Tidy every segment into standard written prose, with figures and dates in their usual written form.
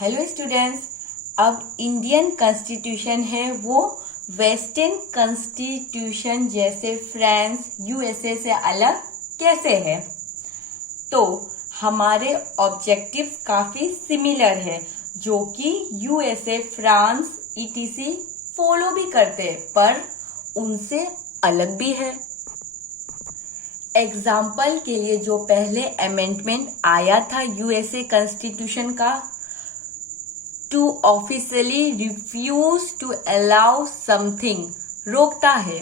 Hello students, अब Indian constitution है वो वेस्टर्न कॉन्स्टिट्यूशन जैसे फ्रांस यूएसए से अलग कैसे है। तो हमारे ऑब्जेक्टिव्स काफी सिमिलर है जो कि यूएसए फ्रांस ईटीसी फॉलो भी करते हैं, पर उनसे अलग भी है। एग्जाम्पल के लिए जो पहले अमेंडमेंट आया था यूएसए कॉन्स्टिट्यूशन का, to officially refuse to allow something, रोकता है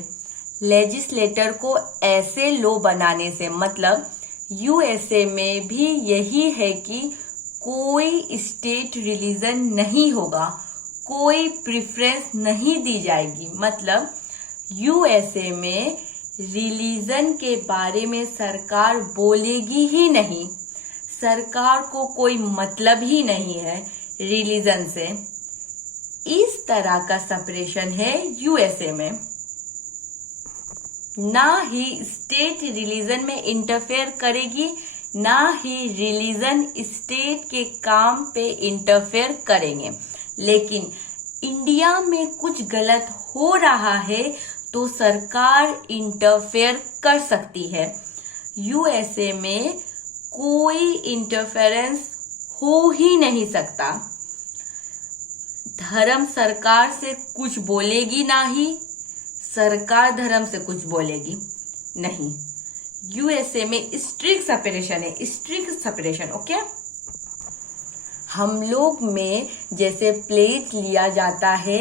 लेजिस्लेटर को ऐसे लॉ बनाने से। मतलब यूएसए में भी यही है कि कोई स्टेट रिलीजन नहीं होगा, कोई प्रेफरेंस नहीं दी जाएगी। मतलब यूएसए में रिलीजन के बारे में सरकार बोलेगी ही नहीं, सरकार को कोई मतलब ही नहीं है रिलीजन से। इस तरह का सेपरेशन है यूएसए में। ना ही स्टेट रिलीजन में इंटरफेयर करेगी, ना ही रिलीजन स्टेट के काम पे इंटरफेयर करेंगे। लेकिन इंडिया में कुछ गलत हो रहा है तो सरकार इंटरफेयर कर सकती है। यूएसए में कोई इंटरफेरेंस हो ही नहीं सकता। धर्म सरकार से कुछ बोलेगी ना ही सरकार धर्म से कुछ बोलेगी नहीं। यूएसए में स्ट्रिक्ट सेपरेशन है, स्ट्रिक्ट सेपरेशन। ओके, हम लोग में जैसे प्लेज लिया जाता है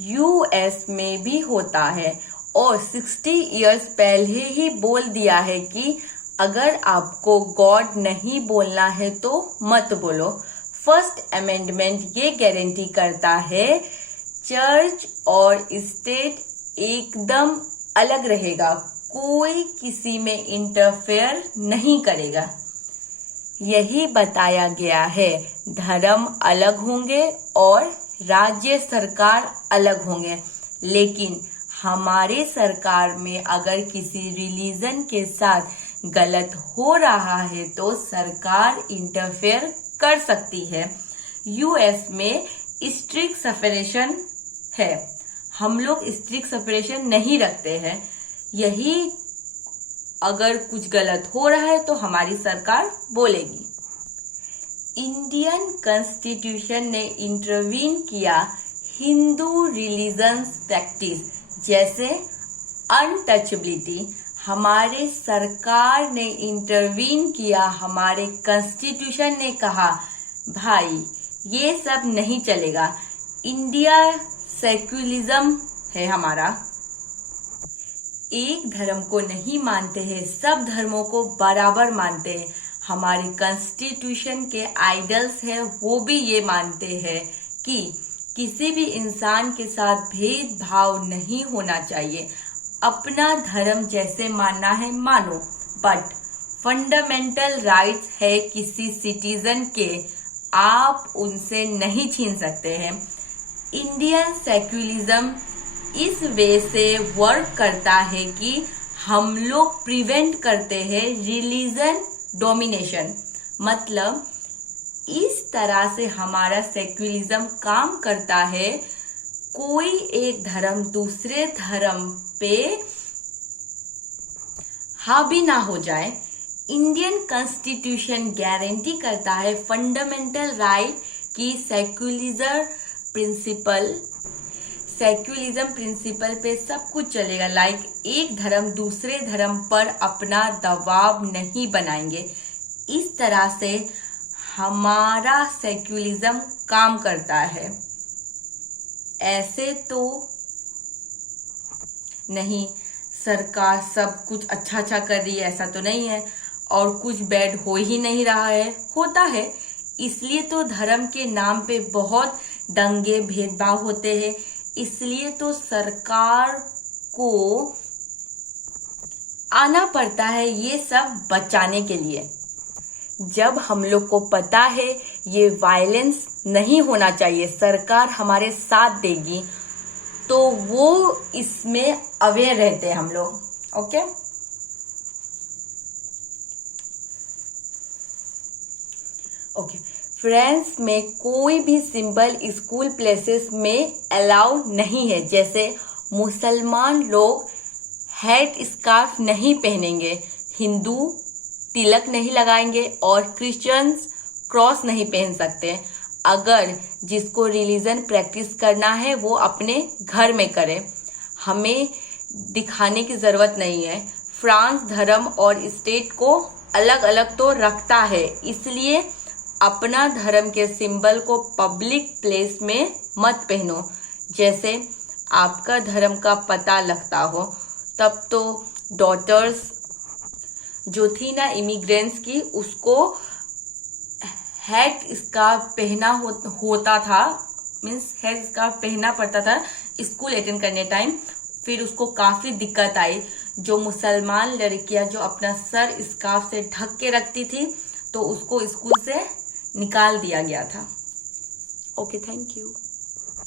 यूएस में भी होता है, और 60 इयर्स पहले ही बोल दिया है कि अगर आपको गॉड नहीं बोलना है तो मत बोलो। फर्स्ट अमेंडमेंट ये गारंटी करता है चर्च और स्टेट एकदम अलग रहेगा, कोई किसी में इंटरफेयर नहीं करेगा। यही बताया गया है, धर्म अलग होंगे और राज्य सरकार अलग होंगे। लेकिन हमारे सरकार में अगर किसी रिलीजन के साथ गलत हो रहा है तो सरकार इंटरफेयर कर सकती है। यूएस में स्ट्रिक्ट सेपरेशन है, हम लोग स्ट्रिक्ट सेपरेशन नहीं रखते हैं। यही अगर कुछ गलत हो रहा है तो हमारी सरकार बोलेगी। इंडियन कॉन्स्टिट्यूशन ने इंटरवीन किया हिंदू रिलीजन्स प्रैक्टिस जैसे अनटचेबिलिटी। हमारे सरकार ने इंटरवीन किया, हमारे कॉन्स्टिट्यूशन ने कहा भाई ये सब नहीं चलेगा। इंडिया सेक्युलरिज्म है हमारा, एक धर्म को नहीं मानते हैं, सब धर्मों को बराबर मानते हैं। हमारे कॉन्स्टिट्यूशन के आइडल्स है वो भी ये मानते हैं कि किसी भी इंसान के साथ भेदभाव नहीं होना चाहिए। अपना धर्म जैसे मानना है मानो, बट फंडामेंटल राइट्स है किसी सिटीजन के, आप उनसे नहीं छीन सकते हैं। इंडियन सेक्युलरिज्म इस वे से वर्क करता है कि हम लोग प्रिवेंट करते हैं रिलीजन डोमिनेशन। मतलब इस तरह से हमारा सेक्युलरिज्म काम करता है, कोई एक धर्म दूसरे धर्म पे हावी ना हो जाए। इंडियन कॉन्स्टिट्यूशन गारंटी करता है फंडामेंटल राइट की सेक्युलरिज्म प्रिंसिपल पे सब कुछ चलेगा। लाइक एक धर्म दूसरे धर्म पर अपना दबाव नहीं बनाएंगे। इस तरह से हमारा सेक्युलरिज्म काम करता है। ऐसे तो नहीं सरकार सब कुछ अच्छा अच्छा कर रही है, ऐसा तो नहीं है, और कुछ बैड हो ही नहीं रहा है, होता है। इसलिए तो धर्म के नाम पे बहुत दंगे भेदभाव होते हैं। इसलिए तो सरकार को आना पड़ता है ये सब बचाने के लिए। जब हम लोग को पता है ये वायलेंस नहीं होना चाहिए, सरकार हमारे साथ देगी, तो वो इसमें अवेयर रहते हैं हम लोग। ओके, फ्रांस में कोई भी सिंबल स्कूल प्लेसेस में अलाउ नहीं है। जैसे मुसलमान लोग हेड स्कार्फ नहीं पहनेंगे, हिंदू तिलक नहीं लगाएंगे और क्रिश्चियंस क्रॉस नहीं पहन सकते। अगर जिसको रिलीजन प्रैक्टिस करना है वो अपने घर में करे, हमें दिखाने की जरूरत नहीं है। फ्रांस धर्म और स्टेट को अलग अलग तो रखता है, इसलिए अपना धर्म के सिंबल को पब्लिक प्लेस में मत पहनो। जैसे आपका धर्म का पता लगता हो, तब तो डॉटर्स जो थी ना इमिग्रेंट्स की, उसको हेड स्कार्फ पहना होता था, मीन्स हेड स्कार्फ पहनना पड़ता था स्कूल अटेंड करने टाइम। फिर उसको काफी दिक्कत आई। जो मुसलमान लड़कियां जो अपना सर स्कार्फ से ढक के रखती थी, तो उसको स्कूल से निकाल दिया गया था। Okay, thank you.